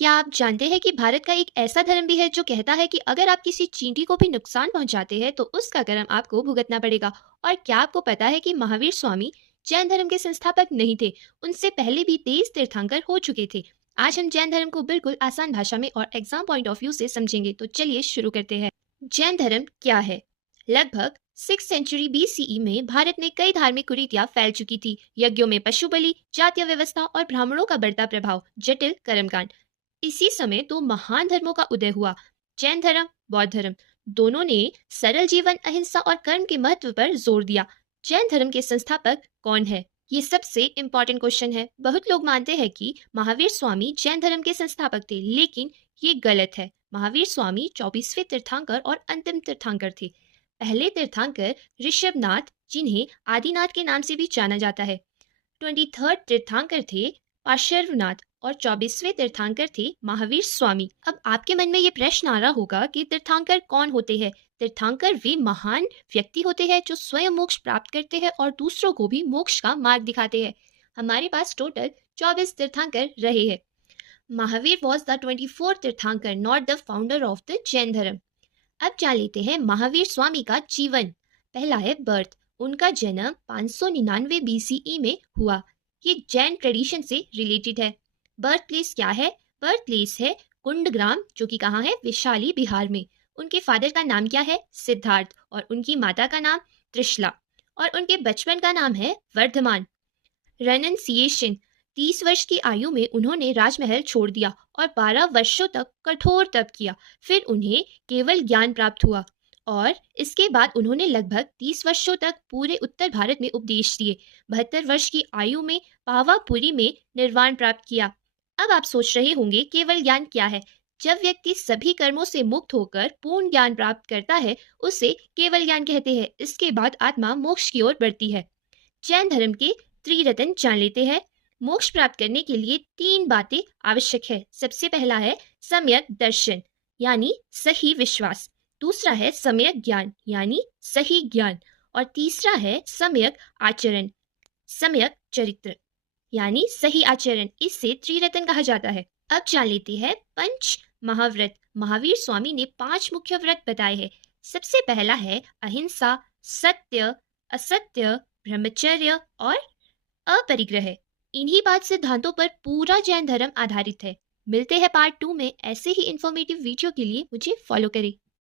क्या आप जानते हैं कि भारत का एक ऐसा धर्म भी है जो कहता है कि अगर आप किसी चींटी को भी नुकसान पहुंचाते हैं तो उसका कर्म आपको भुगतना पड़ेगा। और क्या आपको पता है कि महावीर स्वामी जैन धर्म के संस्थापक नहीं थे, उनसे पहले भी 23 तीर्थंकर हो चुके थे। आज हम जैन धर्म को बिल्कुल आसान भाषा में और एग्जाम पॉइंट ऑफ व्यू से समझेंगे, तो चलिए शुरू करते हैं। जैन धर्म क्या है? लगभग 6 सेंचुरी बीसीई में भारत में कई धार्मिक कुरीतियां फैल चुकी थी। यज्ञों में पशु बलि, जातीय व्यवस्था और ब्राह्मणों का बढ़ता प्रभाव, जटिल कर्मकांड। इसी समय दो महान धर्मों का उदय हुआ, जैन धर्म, बौद्ध धर्म। दोनों ने सरल जीवन, अहिंसा और कर्म के महत्व पर जोर दिया। जैन धर्म के संस्थापक कौन है? ये सबसे इम्पोर्टेंट क्वेश्चन है। बहुत लोग मानते हैं कि महावीर स्वामी जैन धर्म के संस्थापक थे, लेकिन ये गलत है। महावीर स्वामी 24वें तीर्थंकर और अंतिम तीर्थंकर थे। पहले तीर्थंकर ऋषभनाथ, जिन्हें आदिनाथ के नाम से भी जाना जाता है। 23rd तीर्थंकर थे पार्श्वनाथ और 24वें तीर्थंकर थे महावीर स्वामी। अब आपके मन में ये प्रश्न आ रहा होगा कि तीर्थंकर कौन होते हैं? तीर्थंकर वे महान व्यक्ति होते हैं जो स्वयं मोक्ष प्राप्त करते हैं और दूसरों को भी मोक्ष का मार्ग दिखाते हैं। हमारे पास टोटल 24 तीर्थंकर रहे हैं। महावीर वॉज द 24th तीर्थंकर, not the founder of the Jain धर्म। अब जान लेते हैं महावीर स्वामी का जीवन। पहला है बर्थ। उनका जन्म 599 बीसीई में हुआ। ये जैन ट्रेडिशन से रिलेटेड है। बर्थ प्लेस क्या है? बर्थ प्लेस है कुंडग्राम, जो कि कहाँ है? वैशाली, बिहार में। उनके फादर का नाम क्या है? सिद्धार्थ। और उनकी माता का नाम त्रिशला। और उनके बचपन का नाम है वर्धमान। रेनन्सिएशन। 30 वर्ष की आयु में उन्होंने राजमहल छोड़ दिया और 12 वर्षों तक कठोर तप किया। फिर उन्हें केवल ज्ञान प्राप्त हुआ और इसके बाद उन्होंने लगभग 30 वर्षों तक पूरे उत्तर भारत में उपदेश दिए। 72 वर्ष की आयु में पावापुरी में निर्वाण प्राप्त किया। अब आप सोच रहे होंगे, केवल ज्ञान क्या है? जब व्यक्ति सभी कर्मों से मुक्त होकर पूर्ण ज्ञान प्राप्त करता है, उसे केवल ज्ञान कहते हैं। इसके बाद आत्मा मोक्ष की ओर बढ़ती है। जैन धर्म के त्रिरत्न जान लेते हैं। मोक्ष प्राप्त करने के लिए 3 बातें आवश्यक है। सबसे पहला है सम्यक दर्शन, यानी सही विश्वास। दूसरा है सम्यक ज्ञान, यानी सही ज्ञान। और तीसरा है सम्यक आचरण, सम्यक चरित्र, यानी सही आचरण। इससे त्रिरत्न कहा जाता है। अब जान लेते हैं पंच महाव्रत। महावीर स्वामी ने 5 मुख्य व्रत बताए हैं। सबसे पहला है अहिंसा, सत्य, असत्य, ब्रह्मचर्य और अपरिग्रह। इन्हीं 5 सिद्धांतों पर पूरा जैन धर्म आधारित है। मिलते हैं पार्ट 2 में। ऐसे ही इंफॉर्मेटिव वीडियो के लिए मुझे फॉलो करें।